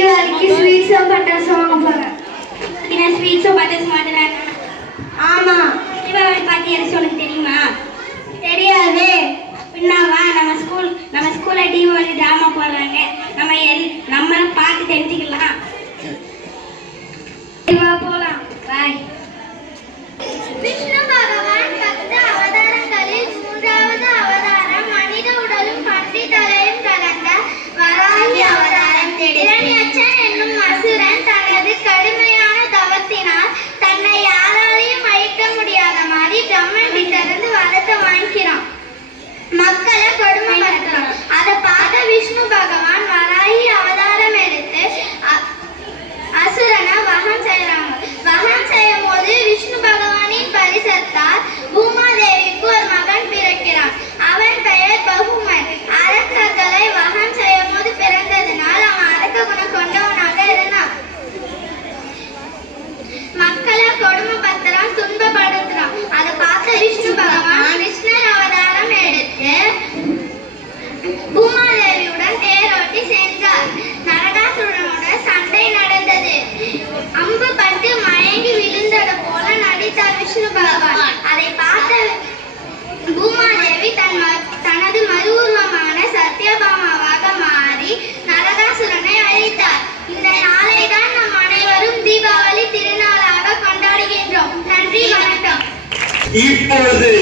தீபாவளிக்கு ஸ்வீட்ஸும் பட்டாசும் வாங்க போறேன். ஸ்வீட்ஸும் பட்டாசு மாட்டுறாங்க. ஆமா. தீபாவளி பாட்டி எனக்கு உனக்கு தெரியுமா? தெரியாது. பின்னாவா நம்ம ஸ்கூல்ல தீபாவளி டிராமா போடுறாங்க. நம்ம பார்த்து தெரிஞ்சுக்கலாம். போலாம். பாய். விஷ்ணு பகவான் 10 அவதாரங்களில் 3வது அவதாரம் மனித உடலும் பன்றி தலையும் கலந்த வராகி அவதாரம். இரணியச்சன் என்னும் அசுரன் தனது கடுமையான தவத்தினால் தன்னை யாராலையும் அழிக்க முடியாத மாதிரி பிரம்மன் கிட்டருந்து வரத்தை வாங்கிக்கிறான். மக்களை கொடுமைப்படுத்துறான். அதை பார்த்த விஷ்ணு பகவான் வராகி அவதாரம் எடுத்து அசுரனை வகம் செய்யறாங்க. வகம் செய்யும் போது விஷ்ணு பகவானின் பரிசத்தால் பூமாதேவிக்கு ஒரு மகன் பிறக்கிறான். அவன் பெயர் பகுமன். அரக்கர்களை வகம் செய்யும் போது பிறந்ததினால் அவன் அரக்க குணம் கொண்டவனாக இருந்தான். மக்களை கொடுமைப்படுத்துறான், துன்பப்படுத்துறான். அதை பார்த்த விஷ்ணு பகவான் கிருஷ்ணர் அவதாரம் எடுத்து பூமாதேவியுடன் தேரோட்டி சென்றார். நரகாசுரனோட சண்டை நடந்தது. அம்பு பட்டு மயங்கி விழுந்தது போல நடித்தார் விஷ்ணு பகவான். அதை பார்த்த பூமாதேவி தனது மறு உருவமான சத்யபாமாவாக மாறி நரகாசுரனை அழித்தார். இந்த நாளை தான் நம் அனைவரும் தீபாவளி திருநாளாக கொண்டாடுகின்றோம். நன்றி, வணக்கம். இப்பொழுது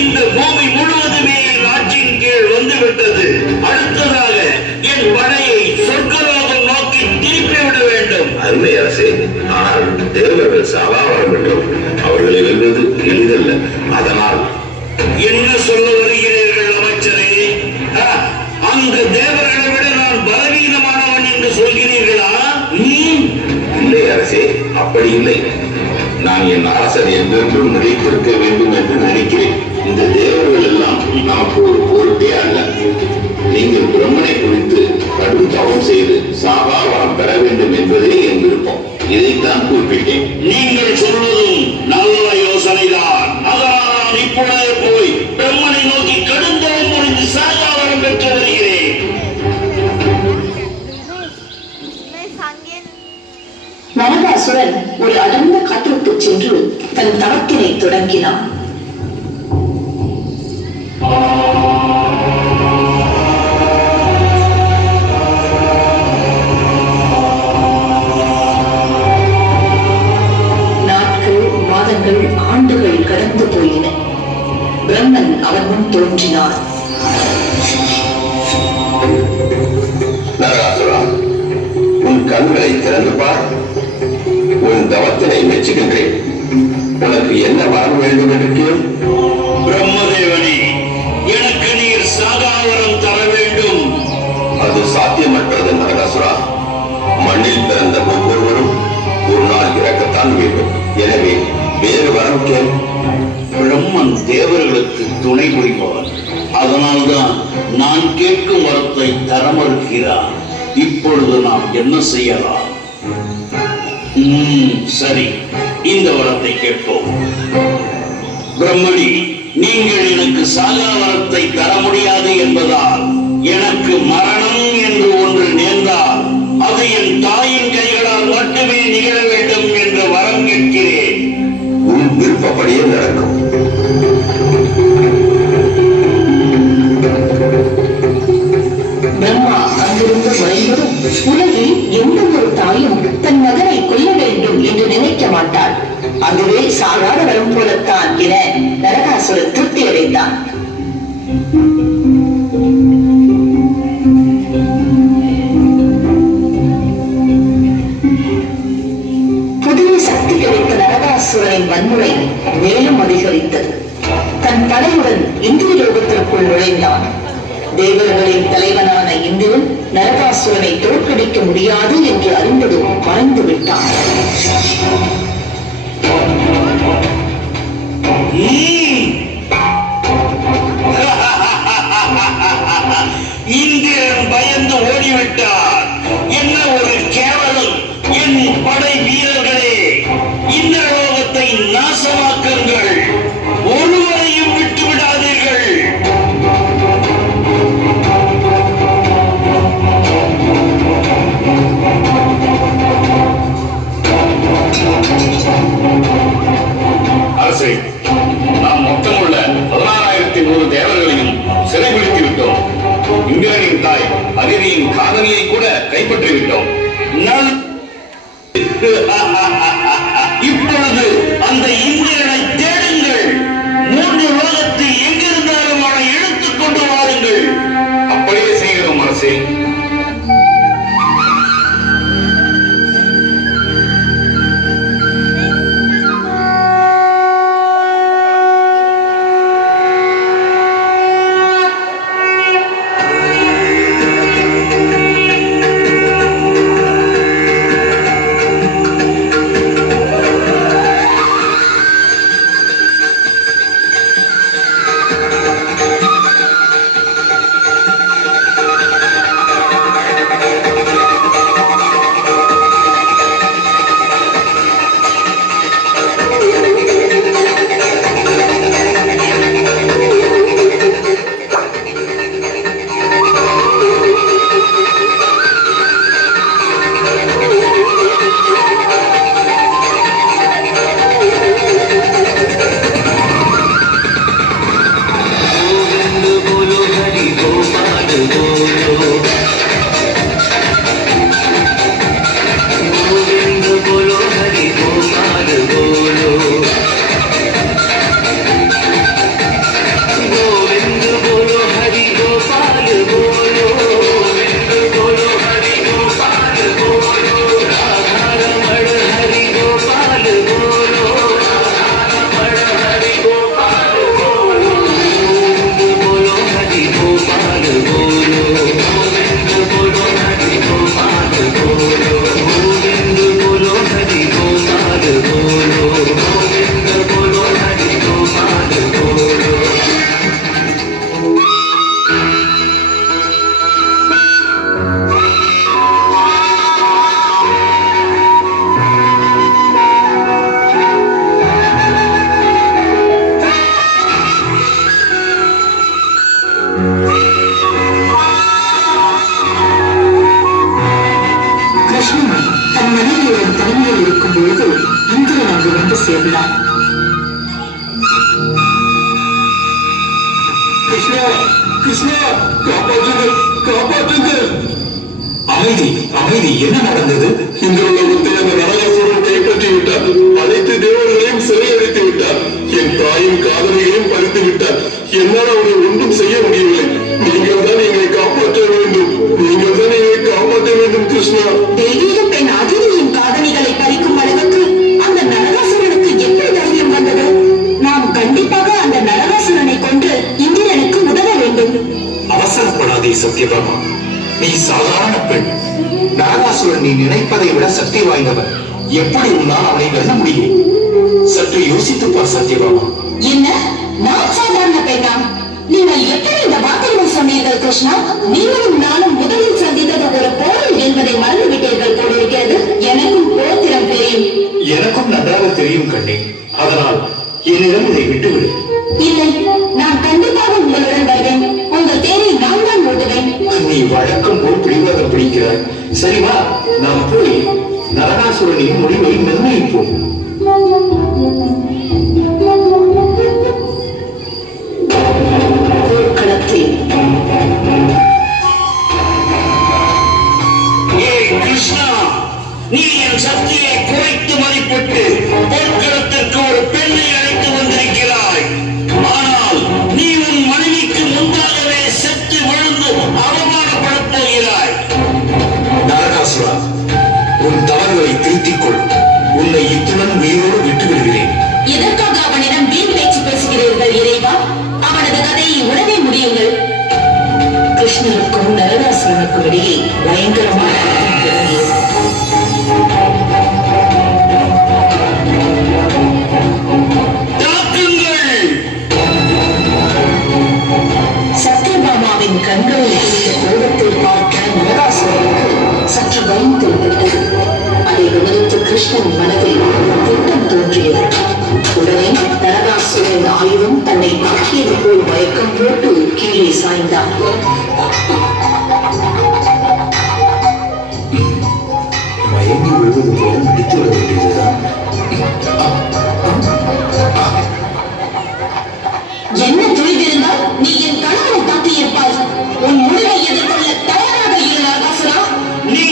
இந்த பூமி முழுவதுமே ஆட்சியின் கீழ் வந்துவிட்டது. அடுத்ததாக என் படையை சொர்க்கலோகம் நோக்கி திருப்பிவிட வேண்டும். அருமை அரசே, ஆனால் தேவர்கள் சாவாவரம் பெற்றோம். அவர்களை வெல்வது எளிதல்ல. அதனால் என்ன சொல்ல வருகிறீர்கள் அமைச்சரே? அந்த தேவர்களை விட நான் பலவீனமானவன் என்று சொல்கிறீர்களா? இல்லை அரசே, அப்படி இல்லை. நான் என் அரசர் என்றென்றும் நிலைத்திருக்க வேண்டும் என்று நினைக்கிறேன். இந்த தேவர்கள் எல்லாம் நமக்கு ஒரு பொருட்டே அல்ல. நீங்கள் பிரம்மனை குறித்து கடும் தவம் செய்து சாகாவரம் பெற வேண்டும் என்பதே என் விருப்பம். இதைத்தான் குறிப்பிட்டேன். நீங்கள் சொல்வதும் நல்ல யோசனைதான். அதனால் நான் இப்பொழுதே போய் பிரம்மனை நோக்கி கடுந்தவம் புரிந்து சாகாவரம் பெற்று வருகிறேன். நரகாசுரன் ஒரு அடர்ந்த காட்டிற்கு சென்று தன் தவத்தினை தொடங்கினான். நாட்கள், மாதங்கள், ஆண்டுகள் கடந்து போயின. பிரம்மன் அவன் முன் தோன்றினான். நரகாசுரா, உன் கண்களை திறந்து பார். உன் தவத்தினை மெச்சுகின்றேன். உனக்கு என்ன வரம் வேண்டும் என்று கேள். பிரம்மதேவனே, எனக்கு நீர் சாகாவரம் தர வேண்டும். அது சாத்தியமற்றது நரகாசுரா. மண்ணில் பிறந்த ஒவ்வொருவரும் ஒரு நாள் இறக்கத்தான் வேண்டும். எனவே வேறு வரம் கேள். பிரம்மன் தேவர்களுக்கு துணை புரிபவர். அதனால்தான் நான் கேட்கும் வரத்தை தர மறுக்கிறார். இப்பொழுது நாம் என்ன செய்யலாம்? சரி, இந்த வரத்தை கேட்போம். பிரம்மணி, நீங்கள் எனக்கு சாகா வரத்தை தர முடியாது என்பதால் எனக்கு மரணம் என்று ஒன்று நேர்ந்தால் அது என் தாயின் கைகளால் மட்டுமே நிகழ வேண்டும் என்ற வரம் கேட்கிறேன். உன் விருப்பப்படியே நடக்கும். பிரம்மா அங்கிருந்து மறைந்ததும் உலகில் எந்த ஒரு தாயும் தன் மகனை கொல்ல வேண்டும் என்று நினைக்க மாட்டாள். அதுவே சாதாரண வரம் போலத்தான் என நரகாசுரன் திருப்தி அடைந்தான். புதிய சக்தி கிடைத்த நரகாசுரனின் வன்முறை மேலும் அதிகரித்தது. தன் படையுடன் இந்திர லோகத்திற்குள் நுழைந்தான். தேவர்களின் தலைவனான இந்திரன் நரகாசுரனை தோற்கடிக்க முடியாது என்று அறிந்ததும் மறைந்து விட்டான். இந்திரன் பயந்து ஓடிவிட்டார். என்ன ஒரு கேவலம்! என் படை வீரர்களே, இந்திரலோகத்தை நாசமாக்குங்கள். ஒருவரையும் விட்டு விடாதீர்கள். கைப்பற்றி விட்டோம். இப்பொழுது அந்த இந்திரனை தேடுங்கள். 3 உலகத்தில் எங்கிருந்தாலும் அவனை இழுத்துக் கொண்டு வாருங்கள். அப்படியே செய்கிறோம் அரசே. சேர்ந்தான். கிருஷ்ணா, கிருஷ்ணா, காப்பாற்றுங்கள், காப்பாற்றுங்கள். அமைதி, அமைதி. என்ன நடந்தது? இந்த உலகத்தை அந்த நரகாசுரன் கைப்பற்றி விட்டார். அனைத்து தேவர்களையும் சிறையடைத்து விட்டார். என் தாயும் காதலியையும் பறித்து விட்டார். என்னால் அவரை ஒன்றும் செய்ய முடியவில்லை. நீங்கள் தான் எங்களை காப்பாற்ற வேண்டும். நீங்கள் தான் எங்களை காப்பாற்ற வேண்டும் கிருஷ்ணா. தெய்வீக பெண் அதிரியின் காதலிகளை பறிக்கும் அளவுக்கு அந்த நரகாசுரனுக்கு எப்படி தைரியம் வந்தது? நாம் கண்டிப்பாக அந்த நரகாசுரனை கொன்று இந்திரனுக்கு உதவ வேண்டும். அவசரப்படாதே சத்யபாமா. நீ சாதாரண பெண். நரகாசுரன் நீ நினைப்பதை விட சக்தி வாய்ந்தவர். எப்படி உன்னால் அவனை வெல்ல முடியும்? சற்று யோசித்துப்பார் சத்யபாமா. என்ன, நான் சாதாரண பெண்ணா? நீங்கள் எப்படி இந்த வார்த்தைகளை சொன்னீர்கள் கிருஷ்ணா? நீங்களும் நானும் முதலில் சந்தித்தது ஒரு போரில் என்பதை மறந்துவிட்டீர்கள் போலிருக்கிறது. எனக்கும் போர் திறம் தெரியும். எனக்கும் நன்றாக தெரியும் கண்ணே. அதனால் என்னிடம் இதை விட்டுவிடு. இல்லை, நான் கண்டிப்பாக உங்களுடன் வருவேன். உங்கள் தேரை நான் தான் ஓட்டுவேன். நீ வழக்கம் போல் பிடிவாதம் பிடிக்கிறாய். சரிவா, நாம் போய் நரகாசுரனின் முடிவை நிர்ணயிப்போம். போர்க்களத்தில் கிருஷ்ணா, நீ என் சக்தியை குறைத்து மதிப்பிட்டு போர்க்களத்திற்கு ஒரு பெண்ணை அழைத்து வந்திருக்கிறாய். ஆனால் நீ உன் மனைவிக்கு முன்பாகவே செத்து விழுந்து அவமானப்படப் போகிறாய். நரகாசுரா, உன் தவறுகளை திருத்திக் கொள். உன்னை இத்துடன் உயிரோடு விட்டு விடுகிறேன். எதற்காக அவனிடம் வீண் பேச்சு பேசுகிறீர்கள் இறைவா? அவனது கதையை உடனே முடியுங்கள். கிருஷ்ணனுக்கும் நரகாசுரனுக்கும் இடையே பயங்கரமான யுத்தம் தொடங்கியது. சத்யபாமாவின் கண்களில் இருந்த கோபத்தை பார்த்த நரகாசுரனுக்கு சற்று பயம் தென்பட்டது. அதை கவனித்து கிருஷ்ணன் மனதில் திட்டம் தோன்றியது. உடனே நரகாசுரன் ஆயுதம் தன்னை தாக்கியது போல் மயக்கம் போட்டு கீழே சாய்ந்தான். மயங்கி விழுவது போல நடித்து விட வேண்டியதுதான். என்ன துணிந்திருந்தால் நீ என் கணவனை தாக்கியிருப்பாய். உன் முடிவை எதிர்கொள்ள தயாராக இரு நரகாசுரா. நீ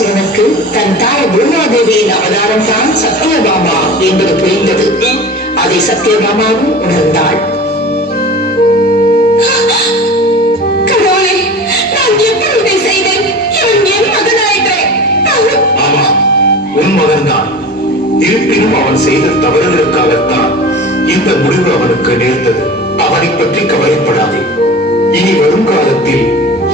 நரகாசுரனுக்கு தன் தாய் பூமாதேவியின் அவதாரம் தான் சத்யபாமா என்பது புரிந்தது. அதை சத்யபாமாவும் உணர்ந்தாள். கடவுளே, நான் எப்படி இதை செய்தேன்? இவன் என் மகனாயிற்றே. ஆமா, உன் மகன்தான். இருப்பினும் அவன் செய்த தவறுகளுக்காகத்தான் இந்த முடிவு அவனுக்கு நேர்ந்தது. அவனை பற்றி கவலைப்படாதே. இனி வருங்காலத்தில்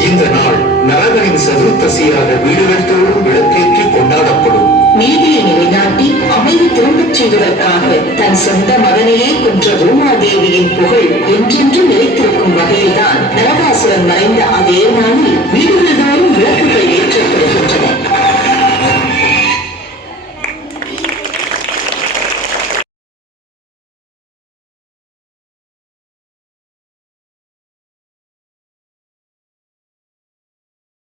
இந்த நாள் நரகனின் சதுர்த்தசியாக வீடுகள் தோறும் விளக்கேற்றி கொண்டாடப்படும். நீதியை நிலைநாட்டி அமைதி திரும்பச் செய்வதற்காக தன் சொந்த மகனையே கொன்ற பூமாதேவியின் புகழ் என்றென்றும் நிலைத்திருக்கும் வகையில்தான் நரகாசுரன் மறைந்த அதே நாளில் வீடுகள் தோறும் விளக்குகள்